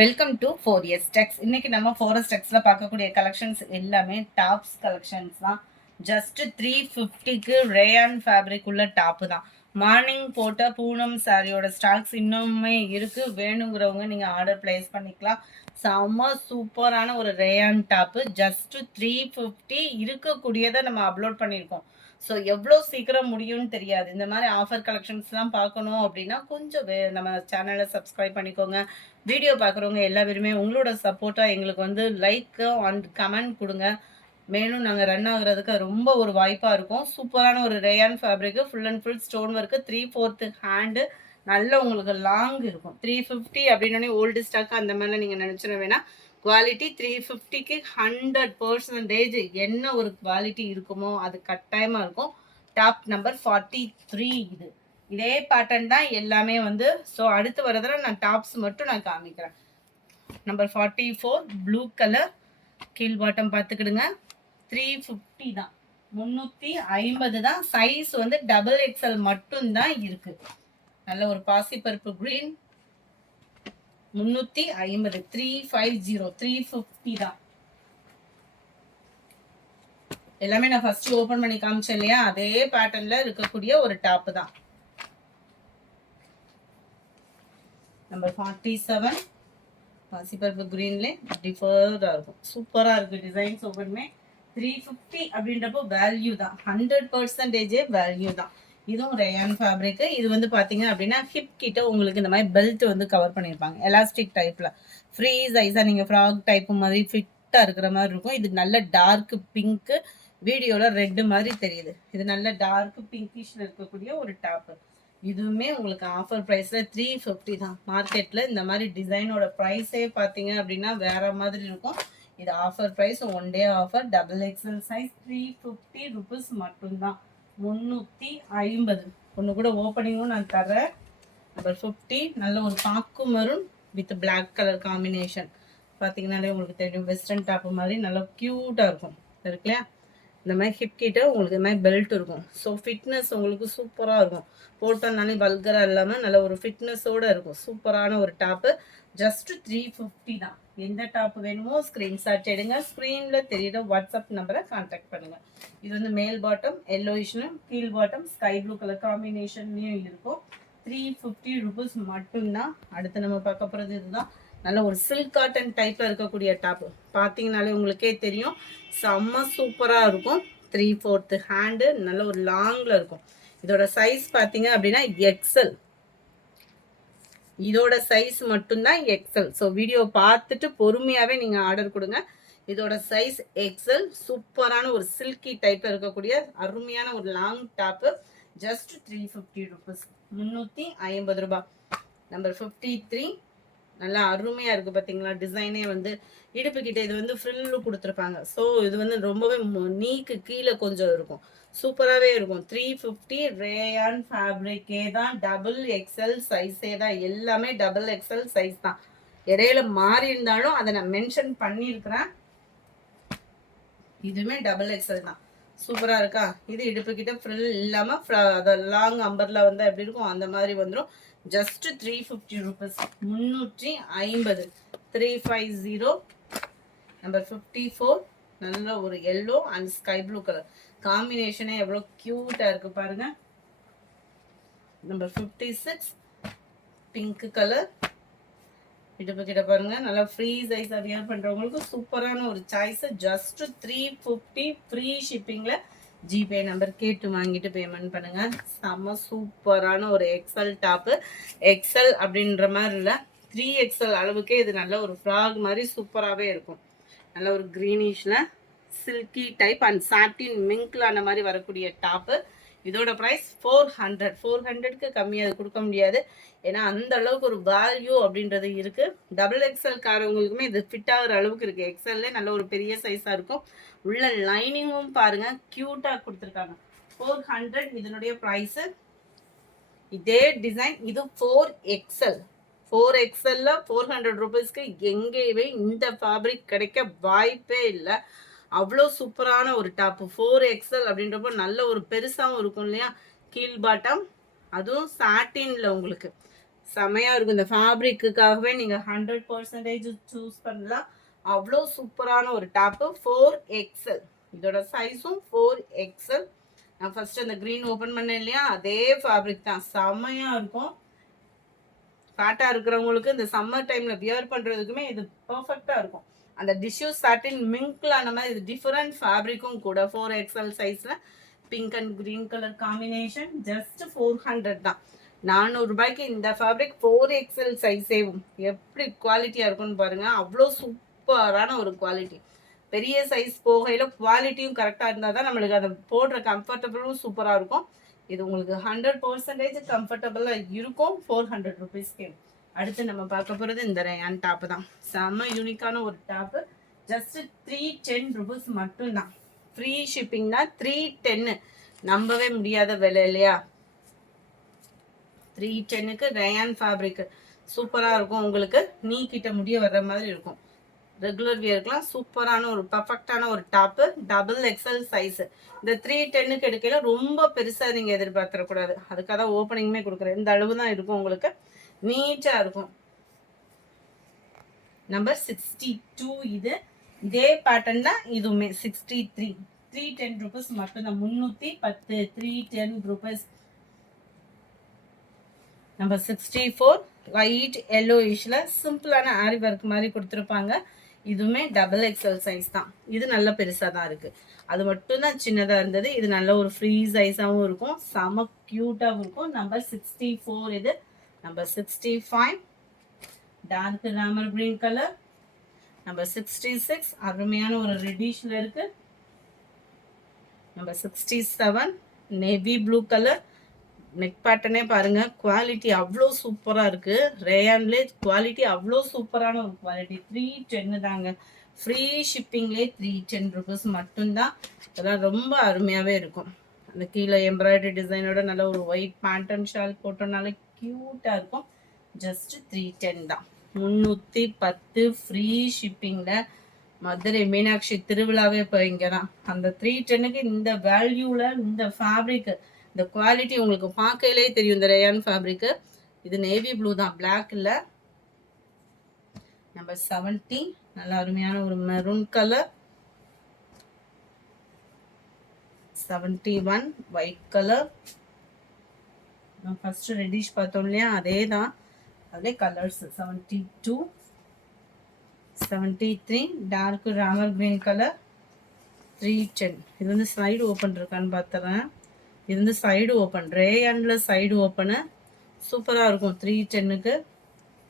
Welcome to 4S Tex. இன்னைக்கு நம்ம 4S Texல பார்க்கக்கூடிய கலெக்ஷன்ஸ் எல்லாமே டாப்ஸ் கலெக்ஷன்ஸ் தான். ஜஸ்ட் 350க்கு ரேயான் ஃபேப்ரிக் உள்ள டாப்பு தான். மார்னிங் போட்ட பூனம் சாரியோட ஸ்டாக்ஸ் இன்னுமே இருக்கு. வேணுங்கிறவங்க நீங்க ஆர்டர் பிளேஸ் பண்ணிக்கலாம். செம்ம சூப்பரான ஒரு ரேயான் டாப்பு. ஜஸ்ட் 350 இருக்கக்கூடியதை நம்ம அப்லோட் பண்ணியிருக்கோம். ஸோ எவ்வளோ சீக்கிரம் முடியும்னு தெரியாது. இந்த மாதிரி ஆஃபர் கலெக்ஷன்ஸ்லாம் பார்க்கணும் அப்படின்னா கொஞ்சம் நம்ம சேனலை சப்ஸ்கிரைப் பண்ணிக்கோங்க. வீடியோ பார்க்குறவங்க எல்லா பேருமே உங்களோட சப்போர்ட்டாக எங்களுக்கு வந்து லைக் அண்ட் கமெண்ட் கொடுங்க. மேலும் நாங்கள் ரன் ஆகுறதுக்கு ரொம்ப ஒரு வாய்ப்பாக இருக்கும். சூப்பரான ஒரு rayon fabric, full and full stone work, 3/4 hand, நல்ல உங்களுக்கு லாங் இருக்கும். 350 அப்படின்னே ஓல்டு ஸ்டாக் அந்த மாதிரிலாம் நீங்கள் நினச்சிட வேணாம். குவாலிட்டி 350க்கு 100% என்ன ஒரு குவாலிட்டி இருக்குமோ அது கட்டாயமாக இருக்கும். டாப் நம்பர் 43 இது. இதே பேட்டர்ன் தான் எல்லாமே வந்து. ஸோ அடுத்து வரதுல நான் டாப்ஸ் மட்டும் நான் காமிக்கிறேன். நம்பர் 44 ப்ளூ கலர், கீழ் பாட்டம் பார்த்துக்கிடுங்க. 350 தான், 350 தான். சைஸ் வந்து XXL மட்டும்தான் இருக்கு. நல்ல ஒரு பாசிப்பருப்பு கிரீன், 350, 350, 350 தான். எல்லாமே நான் ஃபர்ஸ்ட் ஓபன் பண்ணி காமிச்சேன் இல்லையா, அதே பேட்டர்ன்ல இருக்கக்கூடிய ஒரு டாப் தான். நம்பர் 47 பாசிப்பருப்பு கிரீன்ல டிஃபரா இருக்கும். சூப்பரா இருக்கு டிசைன்ஸ் ஒவ்வொன்றுமே. 350 அப்படின்றப்போ வேல்யூ தான், 100% வேல்யூ தான். இதுவும் ரேயான் ஃபேப்ரிக். இது வந்து பாத்தீங்க அப்படின்னா ஹிப் கிட்ட உங்களுக்கு இந்த மாதிரி பெல்ட் வந்து கவர் பண்ணியிருப்பாங்க. எலாஸ்டிக் டைப்ல ஃப்ரீ சைஸா நீங்க ஃப்ராக் டைப் மாதிரி ஃபிட்டா இருக்கிற மாதிரி இருக்கும். இது நல்ல டார்க் பிங்க், வீடியோல ரெட் மாதிரி தெரியுது. இது நல்ல டார்க் பிங்கிஷ்ல இருக்கக்கூடிய ஒரு டாப். இதுவுமே உங்களுக்கு ஆஃபர் ப்ரைஸ்ல 350 தான். மார்க்கெட்ல இந்த மாதிரி டிசைனோட ப்ரைஸே பார்த்தீங்க அப்படின்னா வேற மாதிரி இருக்கும். இது offer price, one day offer, XXL size, 350 rupees மட்டும்தான். 350. ஒன்று கூட ஓப்பனிங்கும் நான் தரேன். நம்பர் 50 நல்ல ஒரு பாக்கு maroon with black colour combination. பார்த்தீங்கன்னாலே உங்களுக்கு தெரியும், வெஸ்டர்ன் டாப் மாதிரி நல்லா க்யூட்டாக இருக்கும். இருக்கு இல்லையா, இந்த மாதிரி ஹிப் கிட்ட உங்களுக்கு இந்த மாதிரி பெல்ட் இருக்கும். ஸோ ஃபிட்னஸ் உங்களுக்கு சூப்பராக இருக்கும். போட்டோம்னாலே வல்கராக இல்லாமல் நல்ல ஒரு ஃபிட்னஸோடு இருக்கும். சூப்பரான ஒரு டாப்பு. ஜஸ்ட் 350 தான். எந்த டாப் வேணுமோ ஸ்க்ரீன்ஷாட் எடுங்க. ஸ்க்ரீனில் தெரியுற வாட்ஸ்அப் நம்பரை கான்டாக்ட் பண்ணுங்கள். இது வந்து மேல் பாட்டம் எல்லோயிஷ்னும், கீழ் பாட்டம் ஸ்கை ப்ளூ கலர் காம்பினேஷன்லேயும் இருக்கும். 350 ருபீஸ் மட்டும்தான். அடுத்து நம்ம பார்க்க போகிறது இதுதான். நல்ல ஒரு சில்க் காட்டன் டைப்ல இருக்கக்கூடிய டாப். பார்த்தீங்கனாலே உங்களுக்கே தெரியும், செம்ம சூப்பராக இருக்கும். 3/4 ஹேண்டு, நல்ல ஒரு லாங்ல இருக்கும். இதோட சைஸ் பார்த்தீங்க அப்படின்னா எக்ஸல். இதோட சைஸ் மட்டும்தான் எக்ஸல். ஸோ வீடியோ பார்த்துட்டு பொறுமையாகவே நீங்கள் ஆர்டர் கொடுங்க. இதோட சைஸ் எக்ஸல். சூப்பரான ஒரு சில்கி டைப்ல இருக்கக்கூடிய அருமையான ஒரு லாங் டாப்பு. ஜஸ்ட் 350 ருபீஸ், 350 ரூபாய். நம்பர் 53 நல்லா அருமையாக இருக்குது. பார்த்தீங்களா, டிசைனே வந்து இடுப்பு கிட்ட இது வந்து ஃப்ரில்லு கொடுத்துருப்பாங்க. ஸோ இது வந்து ரொம்பவே நீக்கு கீழே கொஞ்சம் இருக்கும். சூப்பராகவே இருக்கும். 350 ரேயான் ஃபேப்ரிக்கே தான். XXL சைஸே தான். எல்லாமே XXL சைஸ் தான். இடையில மாறி இருந்தாலும் அதை நான் மென்ஷன் பண்ணியிருக்கிறேன். இதுவுமே XXL தான். சூப்பராக இருக்கா. இது இடுப்பு கிட்ட ஃப்ரில் இல்லாமல் லாங் அம்பர்ல வந்து எப்படி இருக்கும் அந்த மாதிரி வந்துடும். Just 350 rupees, 350. 350. நம்பர் 54 நல்ல ஒரு yellow and sky blue colour காம்பினேஷனே எவ்வளோ க்யூட்டாக இருக்கு பாருங்க. Number 56 pink colour. இடுப்பு கிட்ட பாருங்க, நல்லா ஃப்ரீ சைஸ் வியர் பண்றவங்களுக்கு சூப்பரான ஒரு சாய்ஸ். ஜஸ்ட் 350. ஃப்ரீ ஷிப்பிங்ல ஜிபே நம்பர் கேட்டு வாங்கிட்டு பேமெண்ட் பண்ணுங்க. செம்ம சூப்பரான ஒரு எக்ஸல் டாப்பு. எக்ஸல் அப்படின்ற மாதிரி இல்லை, 3XL அளவுக்கே இது நல்ல ஒரு ஃப்ராக் மாதிரி சூப்பராகவே இருக்கும். நல்ல ஒரு க்ரீனிஷ்ல சில்கி டைப் அண்ட் சாட்டின் மிங்க்ல அந்த மாதிரி வரக்கூடிய டாப்பு. இதோட ப்ரைஸ் 400. 400க்கு கம்மியாக அது கொடுக்க முடியாது. ஏன்னா அந்த அளவுக்கு ஒரு வேல்யூ அப்படின்றது இருக்கு. XXL காரவங்களுக்குமே இது ஃபிட் ஆகிற அளவுக்கு இருக்கு. எக்ஸல்ல நல்ல ஒரு பெரிய சைஸா இருக்கும். உள்ள லைனிங்கும் பாருங்க கியூட்டா கொடுத்துருக்காங்க. 400 இதனுடைய ப்ரைஸ். இதே டிசைன் இது 4XL. 4XL 400 ருபீஸ்க்கு எங்கேயுமே இந்த ஃபேப்ரிக் கிடைக்க வாய்ப்பே இல்லை. அவ்வளோ சூப்பரான ஒரு டாப்பு. 4XL அப்படின்றப்போ நல்ல ஒரு பெருசாகவும் இருக்கும் இல்லையா. கீழ் பாட்டம், அதுவும் சாட்டின்ல உங்களுக்கு செமையாக இருக்கும். இந்த ஃபேப்ரிக்குக்காகவே நீங்கள் 100% சூஸ் பண்ணலாம். அவ்வளோ சூப்பரான ஒரு டாப்பு. 4XL இதோட சைஸும் 4XL. நான் ஃபர்ஸ்ட் அந்த க்ரீன் ஓப்பன் பண்ணேன் இல்லையா, அதே ஃபேப்ரிக் தான். செமையாக இருக்கும். ஃபேட்டாக இருக்கிறவங்களுக்கு இந்த சம்மர் டைமில் வியர் பண்ணுறதுக்குமே இது பர்ஃபெக்டாக இருக்கும். அந்த டிஷ்யூ சாட்டின் மிங்க்ல அந்த மாதிரி இது டிஃபரெண்ட் ஃபேப்ரிக்கும் கூட. 4XL சைஸில் pink and green colour combination. Just 400 தான். 400 ரூபாய்க்கு இந்த ஃபேப்ரிக் 4XL சைஸேவும் எப்படி குவாலிட்டியாக இருக்கும்னு பாருங்கள். அவ்வளோ சூப்பரான ஒரு குவாலிட்டி. பெரிய சைஸ் போகையில் குவாலிட்டியும் கரெக்டாக இருந்தால் தான் நம்மளுக்கு அதை போடுற கம்ஃபர்டபுளும் சூப்பராக இருக்கும். இது உங்களுக்கு 100% கம்ஃபர்டபுளாக இருக்கும். 400 ருபீஸ்க்கு. அடுத்து நம்ம பார்க்க போகிறது இந்த ரயான் டாப்பு தான். செம்ம யூனிக்கான ஒரு டாப்பு. ஜஸ்ட் 310 ருபீஸ் மட்டும்தான். ஃப்ரீ ஷிப்பிங் தான். 310 நம்பவே முடியாத விலை இல்லையா. 310க்கு ரயான் ஃபேப்ரிக் சூப்பராக இருக்கும். உங்களுக்கு நீ கிட்ட முடிய வர்ற மாதிரி இருக்கும். ரெகுலர் வியருக்குலாம் சூப்பரான ஒரு பர்ஃபெக்டான ஒரு டாப்பு. XXL size. இந்த 310க்கு எடுக்கல ரொம்ப பெருசாக நீங்கள் எதிர்பார்த்துடக்கூடாது. அதுக்காக தான் ஓப்பனிங்குமே கொடுக்குறேன். இந்த அளவு தான் இருக்கும். உங்களுக்கு நீட்டாக இருக்கும். நம்பர் 62 இது. இதே பேட்டர்ன் தான் இதுவுமே. 63 310 ருபீஸ் மட்டும்தான். 310 310 ருபீஸ். நம்பர் 64 லைட் எல்லோயிஷ்ல சிம்பிளான ஆரி ஒர்க் மாதிரி கொடுத்துருப்பாங்க. இதுவுமே XXL சைஸ் தான். இது நல்ல பெருசாக தான் இருக்குது. அது மட்டும் தான் சின்னதாக இருந்தது. இது நல்ல ஒரு ஃப்ரீ சைஸாகவும் இருக்கும். செம க்யூட்டாகவும் இருக்கும். நம்பர் 64 இது. Number 65 dark Ramar green colour. Number 66 அருமையான ஒரு ரெட்டிஷ்ல இருக்கு. Number 67 navy blue colour. Neck பேட்டர்னே பாருங்க, குவாலிட்டி அவ்வளோ சூப்பராக இருக்கு. ரேயான்லே குவாலிட்டி அவ்வளோ சூப்பரான ஒரு குவாலிட்டி. 310 தாங்க. ஃப்ரீ ஷிப்பிங்லேயே 310 ருபீஸ் மட்டும்தான். இதெல்லாம் ரொம்ப அருமையாகவே இருக்கும். அந்த கீழே எம்ப்ராய்டரி டிசைனோட நல்ல ஒரு ஒயிட் பேண்ட் அண்ட் ஷால் போட்டோம்னால க்யூட்டாக இருக்கும். ஜஸ்ட் 310 தான். 310 ஃப்ரீ ஷிப்பிங்கில். மதுரை மீனாட்சி திருவிழாவே இப்போ இங்கே தான். அந்த 310க்கு இந்த வேல்யூவில் இந்த ஃபேப்ரிக் இந்த குவாலிட்டி உங்களுக்கு பார்க்கையிலே தெரியும். இந்த ரேயான் ஃபேப்ரிக்கு. இது நேவி ப்ளூ தான், பிளாக் இல்லை. நம்பர் 70 நல்ல அருமையான ஒரு மெரூன் கலர். 71 white colour. நம்ம ஃபர்ஸ்ட் ரெட்டிஷ் பார்த்தோம் இல்லையா, அதே தான். அதிலே colours 72 73 dark Ramar green colour. 310. இது வந்து சைடு ஓப்பன் இருக்கான்னு பார்த்துறேன். இது வந்து சைடு ஓப்பன். ரேயான்ல சைடு ஓப்பனு சூப்பராக இருக்கும். 310க்கு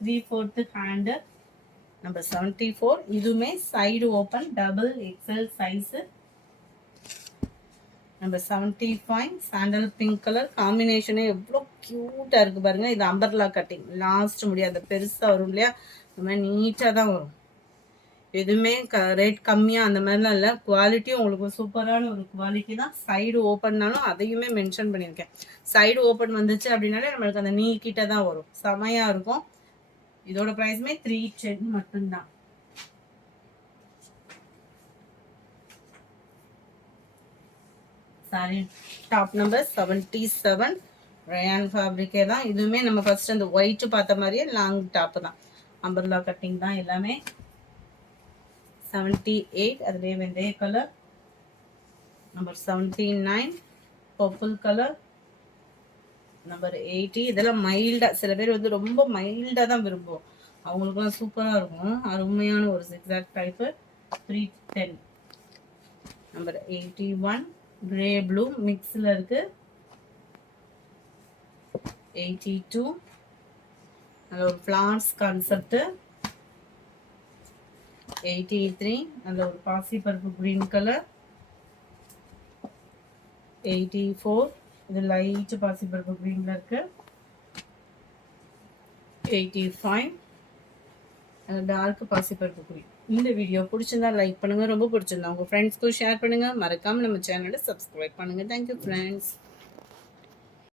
3/4 ஹேண்டு. நம்பர் 74 இதுவுமே side open XXL size. Number 75 sandal pink colour. காம்பினேஷனே எவ்வளோ க்யூட்டாக இருக்குது பாருங்கள். இது அம்பர்லா கட்டிங். லாஸ்ட் முடியாது, பெருசாக வரும் இல்லையா, இந்த மாதிரி நீட்டாக தான் வரும். எதுவுமே ரேட் கம்மியாக அந்த மாதிரிலாம் இல்லை. குவாலிட்டியும் உங்களுக்கு சூப்பரான ஒரு குவாலிட்டி தான். சைடு ஓப்பன்னாலும் அதையுமே மென்ஷன் பண்ணியிருக்கேன். சைடு ஓப்பன் வந்துச்சு அப்படின்னாலே நம்மளுக்கு அந்த நீ கிட்ட தான் வரும். செமையாக இருக்கும். இதோட ப்ரைஸுமே 310 மட்டும்தான். சாரி டாப் நம்பர் 77 ரயான் ஃபேப்ரிக்கே தான். இதுவுமே நம்ம ஃபர்ஸ்ட் அந்த ஒயிட் பார்த்த மாதிரியே லாங் டாப்பு தான். அம்பர்லா கட்டிங் தான் எல்லாமே. 78 அதுலேயே வெந்தய colour. Number 79 purple colour. Number 80 இதெல்லாம் மைல்டாக, சில பேர் வந்து ரொம்ப மைல்டாக தான் விரும்புவோம். அவங்களுக்குலாம் சூப்பராக இருக்கும். அருமையான ஒரு exact type. 310. Number 81 grey blue மிக்ஸில் இருக்குது. 82 நல்ல ஒரு ஃப்ளார்ஸ் கான்செப்ட். 83 நல்ல ஒரு பாசி பருப்பு கிரீன் கலர். 84 இது லைட் பாசி பருப்பு கிரீன்ல இருக்கு. 85 டார்க் பாசி பருப்பு கிரீன். இந்த வீடியோ பிடிச்சிருந்தா லைக் பண்ணுங்க, ரொம்ப பிடிச்சிருந்தா உங்க ஃப்ரெண்ட்ஸ்க்கும் ஷேர் பண்ணுங்க. மறக்காம நம்ம சேனலை சப்ஸ்கிரைப் பண்ணுங்க. Thank you friends.